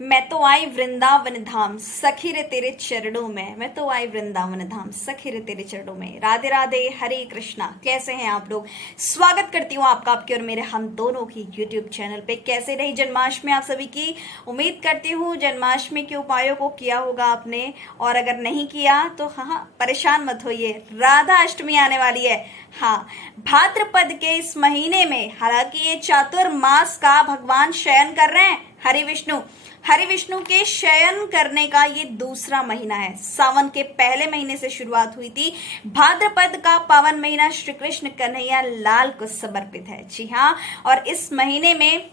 मैं तो आई वृंदावन धाम सखी रे तेरे चरणों में। मैं तो आई वृंदावन धाम सखी रे तेरे चरणों में। राधे राधे, हरे कृष्णा। कैसे हैं आप लोग? स्वागत करती हूँ आपका, आपके और मेरे, हम दोनों की यूट्यूब चैनल पे। कैसे रही जन्माष्टमी आप सभी की? उम्मीद करती हूँ जन्माष्टमी के उपायों को किया होगा आपने, और अगर नहीं किया तो हाँ, परेशान मत होइए, राधा अष्टमी आने वाली है। हाँ, भाद्रपद के इस महीने में, हालांकि ये चातुर्मास का भगवान शयन कर रहे हैं, हरि विष्णु के शयन करने का ये दूसरा महीना है। सावन के पहले महीने से शुरुआत हुई थी। भाद्रपद का पावन महीना श्री कृष्ण कन्हैया लाल को समर्पित है। जी हाँ, और इस महीने में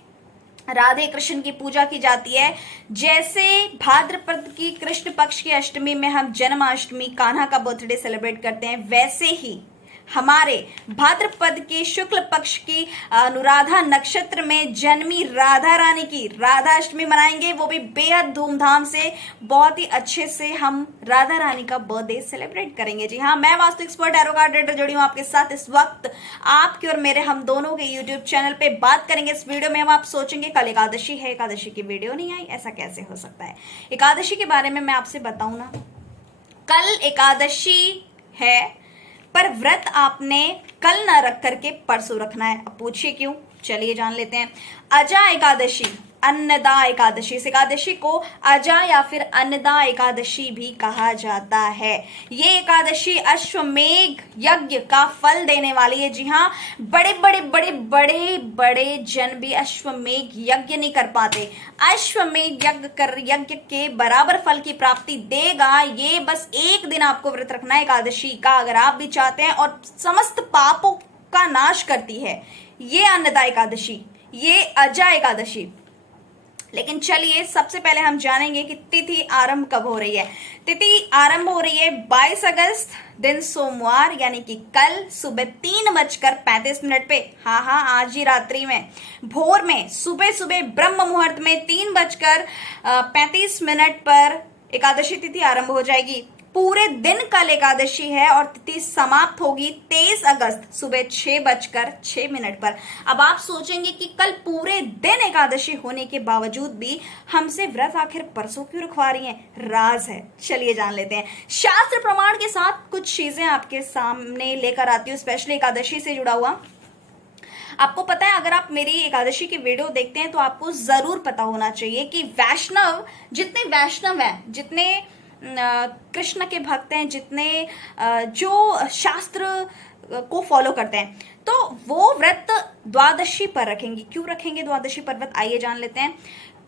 राधे कृष्ण की पूजा की जाती है। जैसे भाद्रपद की कृष्ण पक्ष की अष्टमी में हम जन्माष्टमी, कान्हा का बर्थडे सेलिब्रेट करते हैं, वैसे ही हमारे भाद्रपद के शुक्ल पक्ष की अनुराधा नक्षत्र में जन्मी राधा रानी की राधा अष्टमी मनाएंगे, वो भी बेहद धूमधाम से। बहुत ही अच्छे से हम राधा रानी का बर्थडे सेलिब्रेट करेंगे। जी हाँ, मैं vastu expert arrow card reader जुड़ी हूँ आपके साथ इस वक्त, आपके और मेरे, हम दोनों के यूट्यूब चैनल पे। बात करेंगे इस वीडियो में हम, आप सोचेंगे कल एकादशी है, एकादशी की वीडियो नहीं आई, ऐसा कैसे हो सकता है? एकादशी के बारे में मैं आपसे बताऊं ना, कल एकादशी है, पर व्रत आपने कल ना रख करके परसों रखना है। अब पूछिए क्यों? चलिए जान लेते हैं। अजा एकादशी, अन्नदा एकादशी, इस एकादशी को अजा या फिर अन्नदा एकादशी भी कहा जाता है। ये एकादशी अश्वमेघ यज्ञ का फल देने वाली है। जी हाँ, बड़े जन भी अश्वमेघ यज्ञ नहीं कर पाते। अश्वमेघ यज्ञ के बराबर फल की प्राप्ति देगा। ये बस एक दिन आपको व्रत रखना है एकादशी का, अगर आप भी चाहते हैं, और समस्त पापों का नाश करती है ये अन्नदा एकादशी, ये अजा एकादशी। लेकिन चलिए सबसे पहले हम जानेंगे कि तिथि आरंभ कब हो रही है। तिथि आरंभ हो रही है 22 अगस्त दिन सोमवार, यानी कि कल सुबह 3:35 पे। हाँ, आज ही रात्रि में, भोर में, सुबह ब्रह्म मुहूर्त में 3:35 पर एकादशी तिथि आरंभ हो जाएगी। पूरे दिन कल एकादशी है और तिथि समाप्त होगी 23 अगस्त सुबह 6:06 पर। अब आप सोचेंगे कि कल पूरे दिन एकादशी होने के बावजूद भी हमसे व्रत आखिर परसों क्यों रखवा रही हैं? राज है, चलिए जान लेते हैं। शास्त्र प्रमाण के साथ कुछ चीजें आपके सामने लेकर आती हूँ, स्पेशली एकादशी से जुड़ा हुआ। आपको पता है, अगर आप मेरी एकादशी की वीडियो देखते हैं तो आपको जरूर पता होना चाहिए कि जितने वैष्णव हैं, जितने कृष्ण के भक्त हैं, जितने जो शास्त्र को फॉलो करते हैं, तो वो व्रत द्वादशी पर रखेंगे। क्यों रखेंगे द्वादशी पर व्रत? आइए जान लेते हैं।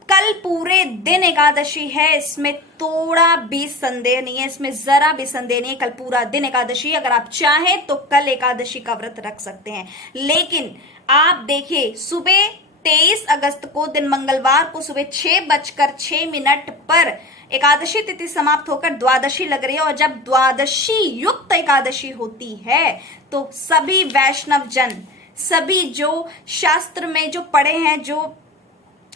कल पूरे दिन एकादशी है, इसमें थोड़ा भी संदेह नहीं है, इसमें जरा भी संदेह नहीं है। कल पूरा दिन एकादशी, अगर आप चाहें तो कल एकादशी का व्रत रख सकते हैं। लेकिन आप देखिए, सुबह 23 अगस्त को दिन मंगलवार को सुबह 6:06 पर एकादशी तिथि समाप्त होकर द्वादशी लग रही है। और जब द्वादशी युक्त एकादशी होती है तो सभी वैष्णव जन, सभी जो शास्त्र में जो पढ़े हैं, जो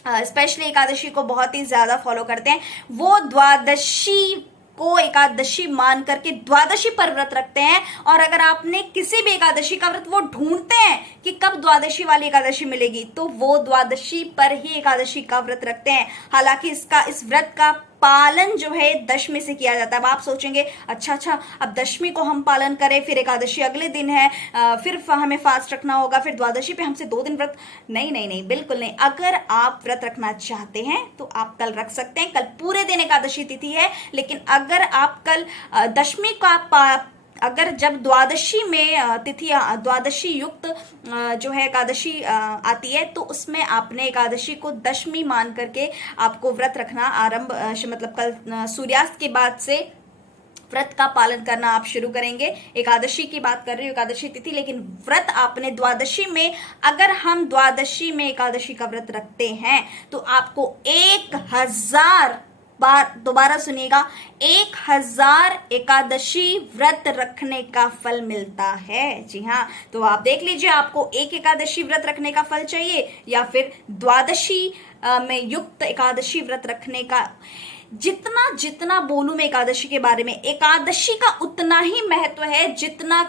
स्पेशली एकादशी को बहुत ही ज्यादा फॉलो करते हैं, वो द्वादशी को एकादशी मान करके द्वादशी पर व्रत रखते हैं। और अगर आपने किसी भी एकादशी का व्रत, वो ढूंढते हैं कि कब द्वादशी वाली एकादशी मिलेगी, तो वो द्वादशी पर ही एकादशी का व्रत रखते हैं। हालांकि इस व्रत का पालन जो है दशमी से किया जाता है। अब आप सोचेंगे अच्छा, अब दशमी को हम पालन करें, फिर एकादशी अगले दिन है, फिर हमें फास्ट रखना होगा, फिर द्वादशी पे हमसे 2 दिन व्रत। नहीं, बिल्कुल नहीं। अगर आप व्रत रखना चाहते हैं तो आप कल रख सकते हैं। कल पूरे दिन एकादशी तिथि है। लेकिन अगर आप कल दशमी का अगर जब द्वादशी में तिथि, द्वादशी युक्त जो है एकादशी आती है, तो उसमें आपने एकादशी को दशमी मान करके आपको व्रत रखना आरंभ, मतलब कल सूर्यास्त के बाद से व्रत का पालन करना आप शुरू करेंगे। एकादशी की बात कर रही हूँ, एकादशी तिथि। लेकिन व्रत आपने द्वादशी में, अगर हम द्वादशी में एकादशी का व्रत रखते हैं तो आपको 1000 बार, दोबारा सुनिएगा, 1000 एकादशी व्रत रखने का फल मिलता है। जी हाँ, तो आप देख लीजिए, आपको एक एकादशी व्रत रखने का फल चाहिए या फिर द्वादशी में युक्त एकादशी व्रत रखने का। जितना बोलूं मैं एकादशी के बारे में, एकादशी का उतना ही महत्व है जितना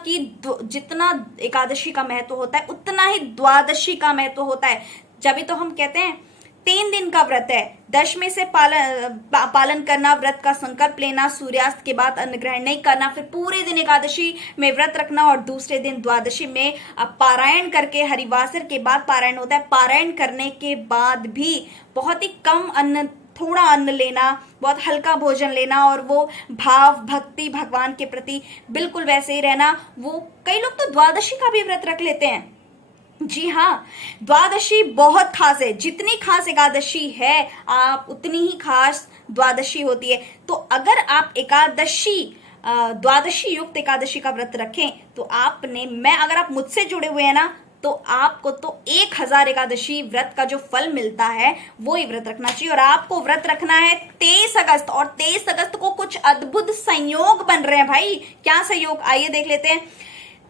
एकादशी का महत्व होता है, उतना ही द्वादशी का महत्व होता है। जब भी तो हम कहते हैं 3 दिन का व्रत है। दशमी से पालन करना, व्रत का संकल्प लेना, सूर्यास्त के बाद अन्न ग्रहण नहीं करना, फिर पूरे दिन एकादशी में व्रत रखना और दूसरे दिन द्वादशी में पारायण करके, हरिवासर के बाद पारायण होता है, पारायण करने के बाद भी बहुत ही कम अन्न, थोड़ा अन्न लेना, बहुत हल्का भोजन लेना और वो भाव भक्ति भगवान के प्रति बिल्कुल वैसे ही रहना। वो कई लोग तो द्वादशी का भी व्रत रख लेते हैं। जी हाँ, द्वादशी बहुत खास है। जितनी खास एकादशी है आप उतनी ही खास द्वादशी होती है। तो अगर आप एकादशी द्वादशी युक्त एकादशी का व्रत रखें तो आपने, अगर आप मुझसे जुड़े हुए हैं ना, तो आपको तो 1000 एकादशी व्रत का जो फल मिलता है वो ही व्रत रखना चाहिए। और आपको व्रत रखना है 23 अगस्त, और 23 अगस्त को कुछ अद्भुत संयोग बन रहे हैं भाई। क्या संयोग, आइए देख लेते हैं।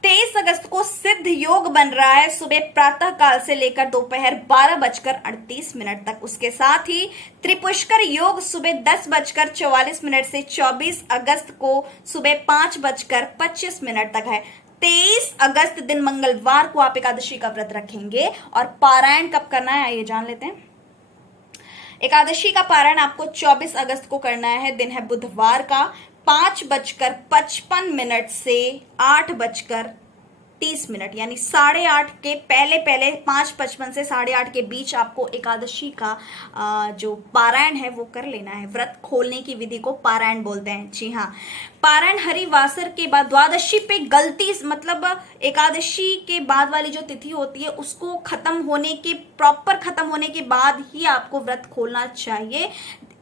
23 अगस्त को सिद्ध योग बन रहा है सुबह प्रातः काल से लेकर दोपहर 12:38 तक। उसके साथ ही त्रिपुष्कर योग सुबह 10:44 से 24 अगस्त को सुबह 5:25 तक है। 23 अगस्त दिन मंगलवार को आप एकादशी का व्रत रखेंगे। और पारायण कब करना है आइए जान लेते हैं। एकादशी का पारायण आपको 24 अगस्त को करना है। दिन है बुधवार का। 5:55 से 8:30 यानी 8:30 के पहले 5:55 से 8:30 के बीच आपको एकादशी का जो पारायण है वो कर लेना है। व्रत खोलने की विधि को पारायण बोलते हैं। जी हाँ, पारायण हरिवासर के बाद द्वादशी पे गलती, मतलब एकादशी के बाद वाली जो तिथि होती है उसको प्रॉपर खत्म होने के बाद ही आपको व्रत खोलना चाहिए।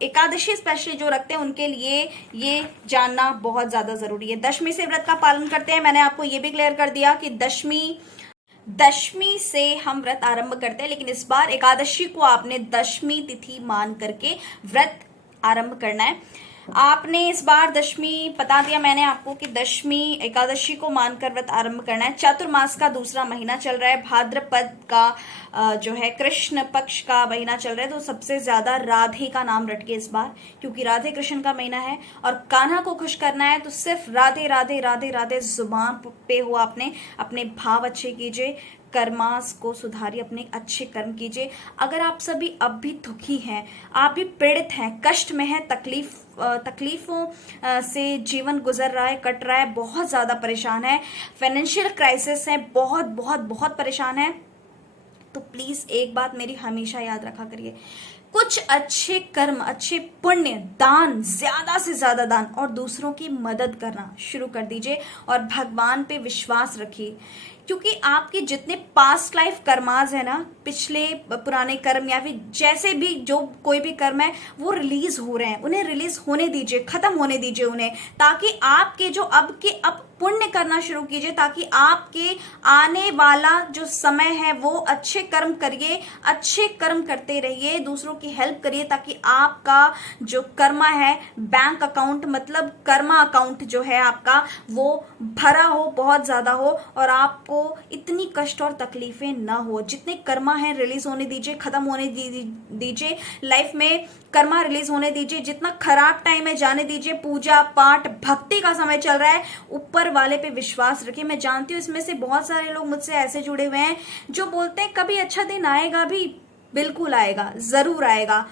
एकादशी स्पेशली जो रखते हैं उनके लिए ये जानना बहुत ज्यादा जरूरी है। दशमी से व्रत का पालन करते हैं। मैंने आपको ये भी क्लियर कर दिया कि दशमी से हम व्रत आरंभ करते हैं, लेकिन इस बार एकादशी को आपने दशमी तिथि मान करके व्रत आरंभ करना है। आपने इस बार दशमी बता दिया मैंने आपको कि दशमी एकादशी को मानकर व्रत आरंभ करना है। चातुर्मास का दूसरा महीना चल रहा है। भाद्रपद का जो है कृष्ण पक्ष का महीना चल रहा है। तो सबसे ज्यादा राधे का नाम रटिए इस बार, क्योंकि राधे कृष्ण का महीना है और कान्हा को खुश करना है। तो सिर्फ राधे राधे राधे राधे जुबान पे हो, आपने अपने भाव अच्छे कीजिए, कर्मास को सुधारिए, अपने अच्छे कर्म कीजिए। अगर आप सभी अब भी दुखी हैं, आप भी पीड़ित हैं, कष्ट में हैं, तकलीफों से जीवन गुजर रहा है, कट रहा है, बहुत ज्यादा परेशान है, फाइनेंशियल क्राइसिस है, बहुत बहुत बहुत परेशान है, तो प्लीज एक बात मेरी हमेशा याद रखा करिए, कुछ अच्छे कर्म, अच्छे पुण्य, दान, ज्यादा से ज्यादा दान और दूसरों की मदद करना शुरू कर दीजिए और भगवान पे विश्वास रखिए। क्योंकि आपके जितने पास्ट लाइफ कर्माज है ना, पिछले पुराने कर्म या फिर जैसे भी जो कोई भी कर्म है वो रिलीज हो रहे हैं, उन्हें रिलीज होने दीजिए, खत्म होने दीजिए उन्हें, ताकि आपके जो अब पुण्य करना शुरू कीजिए, ताकि आपके आने वाला जो समय है वो अच्छे कर्म करिए, अच्छे कर्म करते रहिए, दूसरों की हेल्प करिए, ताकि आपका जो कर्मा है, बैंक अकाउंट मतलब कर्मा अकाउंट जो है आपका, वो भरा हो, बहुत ज्यादा हो और आपको इतनी कष्ट और तकलीफें ना हो। जितने कर्मा है रिलीज होने दीजिए, खत्म होने दीजिए, लाइफ में कर्मा रिलीज होने दीजिए, जितना खराब टाइम है जाने दीजिए, पूजा पाठ भक्ति का समय चल रहा है, ऊपर वाले पे विश्वास रखिए। मैं जानती हूँ इसमें से बहुत सारे लोग मुझसे ऐसे जुड़े हुए हैं जो बोलते हैं कभी अच्छा दिन आएगा भी, बिल्कुल आएगा, जरूर आएगा।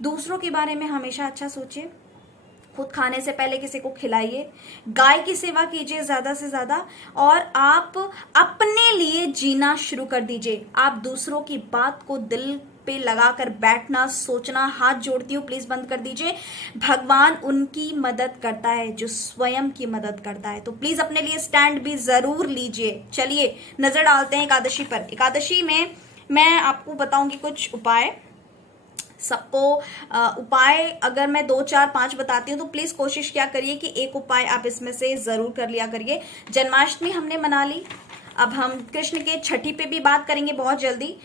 दूसरों के बारे में हमेशा अच्छा सोचिए, खुद खाने से पहले किसी को खिलाइए, गाय की सेवा कीजिए ज्यादा से ज्यादा, और आप अपने लिए जीना शुरू कर दीजिए। आप दूसरों की बात को दिल पे लगाकर बैठना, सोचना, हाथ जोड़ती हूँ प्लीज बंद कर दीजिए। भगवान उनकी मदद करता है जो स्वयं की मदद करता है, तो प्लीज अपने लिए स्टैंड भी जरूर लीजिए। चलिए नजर डालते हैं एकादशी पर। एकादशी में मैं आपको बताऊंगी कुछ उपाय। सबको उपाय अगर मैं 2, 4, 5 बताती हूँ तो प्लीज कोशिश क्या करिए कि एक उपाय आप इसमें से जरूर कर लिया करिए। जन्माष्टमी हमने मना ली, अब हम कृष्ण के छठी पे भी बात करेंगे बहुत जल्दी।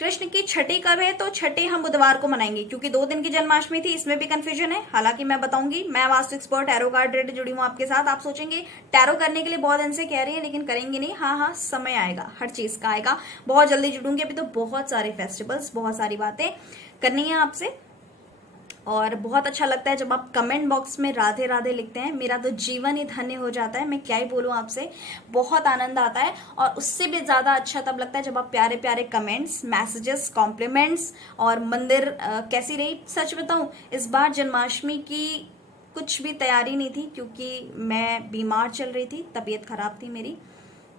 कृष्ण की छठी कब है, तो छठी हम बुधवार को मनाएंगे, क्योंकि 2 दिन की जन्माष्टमी थी, इसमें भी कंफ्यूजन है। हालांकि मैं बताऊंगी, मैं vastu expert tarot card reader जुड़ी हूँ आपके साथ। आप सोचेंगे टैरो करने के लिए बहुत दिन से कह रही है लेकिन करेंगे नहीं। हाँ, समय आएगा, हर चीज का आएगा, बहुत जल्दी जुड़ूंगी। अभी तो बहुत सारे फेस्टिवल्स, बहुत सारी बातें करनी है आपसे। और बहुत अच्छा लगता है जब आप कमेंट बॉक्स में राधे राधे लिखते हैं। मेरा तो जीवन ही धन्य हो जाता है, मैं क्या ही बोलूं आपसे, बहुत आनंद आता है। और उससे भी ज़्यादा अच्छा तब लगता है जब आप प्यारे प्यारे कमेंट्स, मैसेजेस, कॉम्प्लीमेंट्स। और मंदिर कैसी रही, सच बताऊं इस बार जन्माष्टमी की कुछ भी तैयारी नहीं थी, क्योंकि मैं बीमार चल रही थी, तबीयत खराब थी मेरी।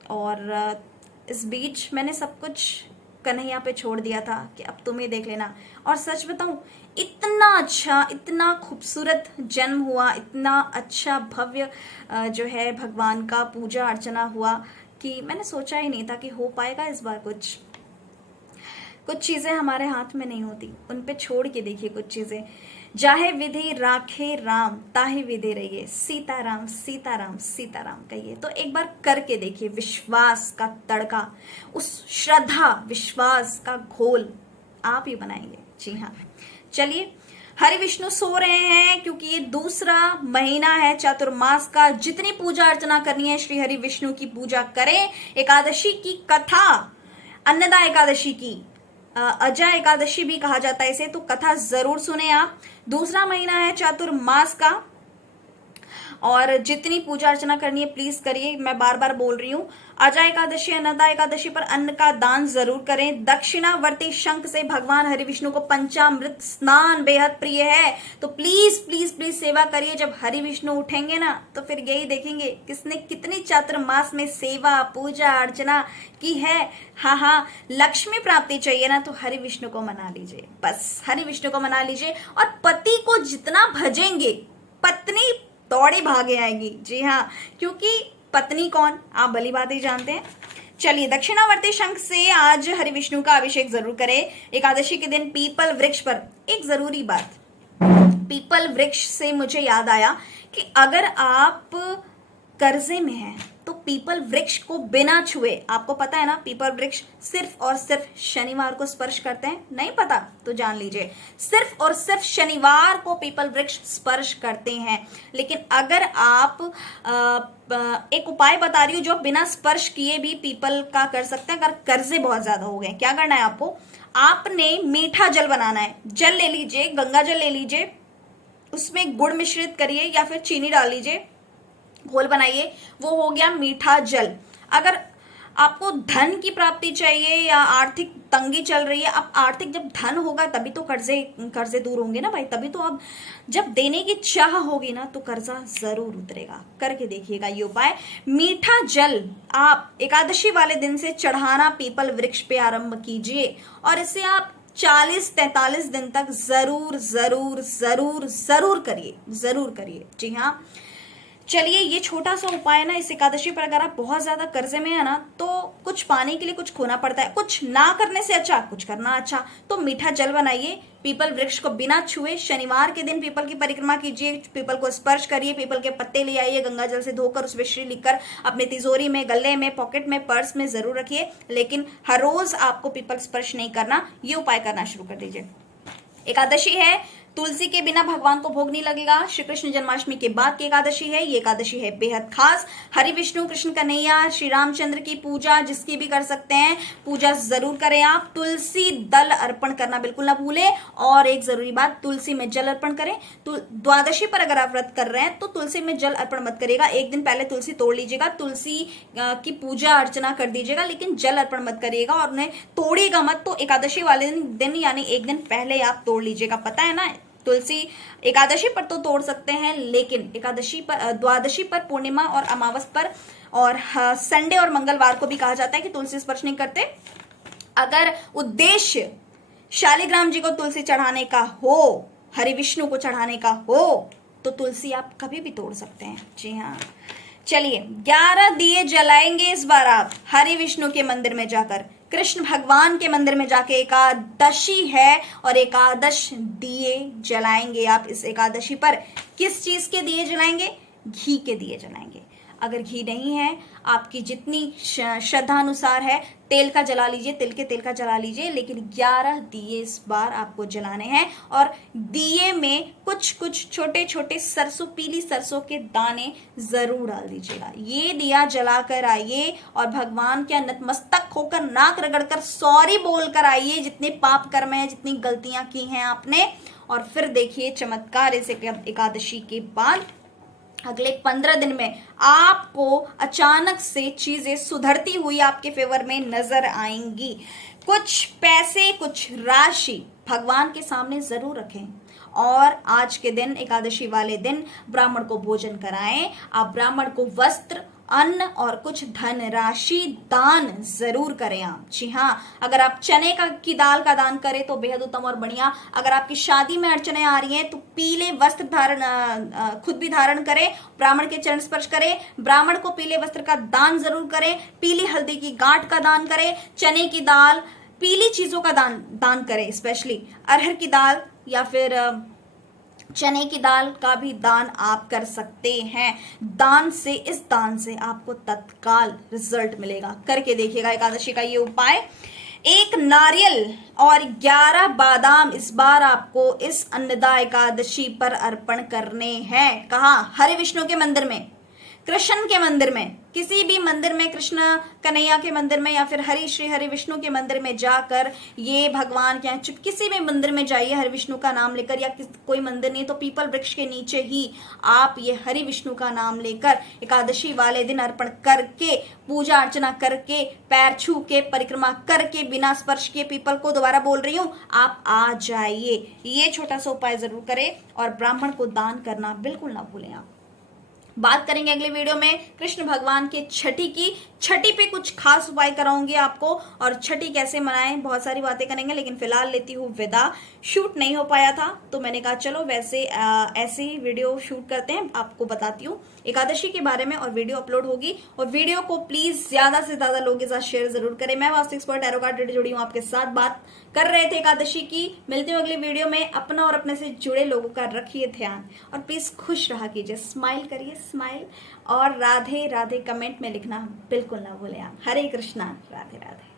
और इस बीच मैंने सब कुछ कन्हैया पे छोड़ दिया था कि अब तुम ही देख लेना। और सच बताऊं, इतना अच्छा, इतना खूबसूरत जन्म हुआ, इतना अच्छा भव्य जो है भगवान का पूजा अर्चना हुआ कि मैंने सोचा ही नहीं था कि हो पाएगा इस बार। कुछ चीजें हमारे हाथ में नहीं होती, उन पे छोड़ के देखिए कुछ चीजें। जाहे विधि राखे राम, ताहि विधि रहिए, सीताराम सीताराम सीताराम कहिए। तो एक बार करके देखिए, विश्वास का तड़का, उस श्रद्धा विश्वास का घोल आप ही बनाएंगे। जी हाँ, चलिए, हरि विष्णु सो रहे हैं क्योंकि ये दूसरा महीना है चातुर्मास का। जितनी पूजा अर्चना करनी है श्री हरि विष्णु की पूजा करें। एकादशी की कथा, अन्नदा एकादशी की, अजय एकादशी भी कहा जाता है इसे, तो कथा जरूर सुने आप। दूसरा महीना है चातुर्मास का, और जितनी पूजा अर्चना करनी है प्लीज करिए। मैं बार बार बोल रही हूँ, अजय एकादशी, अन्नदा एकादशी पर अन्न का दान जरूर करें। दक्षिणावर्ती शंख से भगवान हरि विष्णु को पंचामृत स्नान बेहद प्रिय है, तो प्लीज प्लीज प्लीज सेवा करिए। जब हरि विष्णु उठेंगे ना तो फिर यही देखेंगे किसने कितनी चातुर्मास में सेवा पूजा अर्चना की है। हाँ हाँ, लक्ष्मी प्राप्ति चाहिए ना तो हरि विष्णु को मना लीजिए, बस हरि विष्णु को मना लीजिए। और पति को जितना भजेंगे पत्नी दौड़े भागे आएगी। जी हाँ, क्योंकि पत्नी कौन, आप भली बात ही जानते हैं। चलिए, दक्षिणावर्ती शंख से आज हरि विष्णु का अभिषेक जरूर करें। एकादशी के दिन पीपल वृक्ष पर, एक जरूरी बात, पीपल वृक्ष से मुझे याद आया कि अगर आप कर्जे में हैं तो पीपल वृक्ष को बिना छुए, आपको पता है ना पीपल वृक्ष सिर्फ और सिर्फ शनिवार को स्पर्श करते हैं, नहीं पता तो जान लीजिए, सिर्फ और सिर्फ शनिवार को पीपल वृक्ष स्पर्श करते हैं। लेकिन अगर आप एक उपाय बता रही हूँ जो बिना स्पर्श किए भी पीपल का कर सकते हैं। अगर कर्जे बहुत ज्यादा हो गए, क्या करना है आपको, आपने मीठा जल बनाना है। जल ले लीजिए, गंगा जल ले लीजिए, उसमें गुड़ मिश्रित करिए या फिर चीनी डाल लीजिए, घोल बनाइए, वो हो गया मीठा जल। अगर आपको धन की प्राप्ति चाहिए या आर्थिक तंगी चल रही है, अब आर्थिक जब धन होगा तभी तो कर्जे दूर होंगे ना भाई, तभी तो अब जब देने की चाह होगी ना तो कर्जा जरूर उतरेगा। करके देखिएगा ये उपाय। मीठा जल आप एकादशी वाले दिन से चढ़ाना पीपल वृक्ष पे आरंभ कीजिए, और इसे आप 40-43 दिन तक जरूर जरूर जरूर जरूर करिए, जरूर करिए। जी हाँ, चलिए, ये छोटा सा उपाय ना इस एकादशी पर, अगर आप बहुत ज्यादा कर्जे में है ना तो कुछ पाने के लिए कुछ खोना पड़ता है, कुछ ना करने से अच्छा कुछ करना अच्छा। तो मीठा जल बनाइए, पीपल वृक्ष को बिना छुए, शनिवार के दिन पीपल की परिक्रमा कीजिए, पीपल को स्पर्श करिए, पीपल के पत्ते ले आइए, गंगा जल से धोकर उसमें श्री लिखकर अपने तिजोरी में, गले में, पॉकेट में, पर्स में जरूर रखिए। लेकिन हर रोज आपको पीपल स्पर्श नहीं करना, ये उपाय करना शुरू कर दीजिए। एकादशी है, तुलसी के बिना भगवान को भोग नहीं लगेगा। श्री कृष्ण जन्माष्टमी के बाद की एकादशी है, ये एकादशी है बेहद खास। हरि विष्णु कृष्ण कन्हैया श्री रामचंद्र की पूजा जिसकी भी कर सकते हैं, पूजा जरूर करें आप। तुलसी दल अर्पण करना बिल्कुल ना भूलें। और एक जरूरी बात, तुलसी में जल अर्पण करें। द्वादशी पर अगर आप व्रत कर रहे हैं तो तुलसी में जल अर्पण मत करिएगा, एक दिन पहले तुलसी तोड़ लीजिएगा, तुलसी की पूजा अर्चना कर दीजिएगा, लेकिन जल अर्पण मत करिएगा और उन्हें तोड़िएगा मत। तो एकादशी वाले दिन यानी एक दिन पहले आप तोड़ लीजिएगा। पता है ना, तुलसी एकादशी पर तो तोड़ सकते हैं, लेकिन एकादशी पर, द्वादशी पर, पूर्णिमा और अमावस पर, और संडे और मंगलवार को भी कहा जाता है कि तुलसी स्पर्श नहीं करते। अगर उद्देश्य शालिग्राम जी को तुलसी चढ़ाने का हो, हरि विष्णु को चढ़ाने का हो, तो तुलसी आप कभी भी तोड़ सकते हैं। जी हाँ, चलिए, 11 दिए जलाएंगे इस बार आप हरि विष्णु के मंदिर में जाकर, कृष्ण भगवान के मंदिर में जाके। एकादशी है और एकादश दिए जलाएंगे आप इस एकादशी पर। किस चीज के दिए जलाएंगे? घी के दिए जलाएंगे। अगर घी नहीं है, आपकी जितनी श्रद्धा अनुसार है, तेल का जला लीजिए, तिल के तेल का जला लीजिए, लेकिन 11 दिए इस बार आपको जलाने हैं। और दिए में कुछ कुछ छोटे छोटे सरसों, पीली सरसों के दाने जरूर डाल दीजिएगा। ये दिया जलाकर आइए और भगवान के नतमस्तक होकर, नाक रगड़कर, सॉरी बोलकर आइए जितने पाप कर्म है, जितनी गलतियां की हैं आपने, और फिर देखिए चमत्कार इस एकादशी के बाद अगले 15 दिन में आपको अचानक से चीजें सुधरती हुई आपके फेवर में नजर आएंगी। कुछ पैसे, कुछ राशि भगवान के सामने जरूर रखें और आज के दिन, एकादशी वाले दिन, ब्राह्मण को भोजन कराएं। आप ब्राह्मण को वस्त्र, अन्न और कुछ धन राशि दान जरूर करें आप। जी हाँ, अगर आप चने की दाल का दान करें तो बेहद उत्तम और बढ़िया। अगर आपकी शादी में अड़चने आ रही हैं तो पीले वस्त्र खुद भी धारण करें, ब्राह्मण के चरण स्पर्श करें, ब्राह्मण को पीले वस्त्र का दान जरूर करें, पीली हल्दी की गांठ का दान करें, चने की दाल, पीली चीजों का दान करें, स्पेशली अरहर की दाल या फिर चने की दाल का भी दान आप कर सकते हैं। इस दान से आपको तत्काल रिजल्ट मिलेगा। करके देखिएगा एकादशी का ये उपाय। 1 नारियल और 11 बादाम इस बार आपको इस अन्नदा एकादशी पर अर्पण करने हैं। कहाँ? हरे विष्णु के मंदिर में, कृष्ण के मंदिर में, किसी भी मंदिर में, कृष्ण कन्हैया के मंदिर में या फिर श्री हरि विष्णु के मंदिर में जाकर ये भगवान के यहाँ किसी भी मंदिर में जाइए हरि विष्णु का नाम लेकर, या कोई मंदिर नहीं तो पीपल वृक्ष के नीचे ही आप ये हरि विष्णु का नाम लेकर एकादशी वाले दिन अर्पण करके, पूजा अर्चना करके, पैर छू के, परिक्रमा करके, बिना स्पर्श किए, पीपल को दोबारा बोल रही हूँ, आप आ जाइए। ये छोटा सा उपाय जरूर करें और ब्राह्मण को दान करना बिल्कुल ना भूलें आप। बात करेंगे अगले वीडियो में कृष्ण भगवान के छठी की। छठी पे कुछ खास उपाय कराऊंगी आपको और छठी कैसे मनाएं, बहुत सारी बातें करेंगे। लेकिन फिलहाल लेती हूँ विदा। शूट नहीं हो पाया था तो मैंने कहा चलो वैसे ऐसे ही वीडियो शूट करते हैं, आपको बताती हूँ एकादशी के बारे में और वीडियो अपलोड होगी। और वीडियो को प्लीज ज्यादा से ज्यादा लोगों के साथ शेयर जरूर करें। मैं vastu expert tarot card reader जुड़ी हूँ आपके साथ। बात कर रहे थे एकादशी की। मिलती हूँ अगली वीडियो में। अपना और अपने से जुड़े लोगों का रखिए ध्यान और प्लीज खुश रहा कीजिए, स्माइल करिए, स्माइल। और राधे राधे कमेंट में लिखना बिल्कुल ना भूलें आप। हरे कृष्णा, राधे राधे।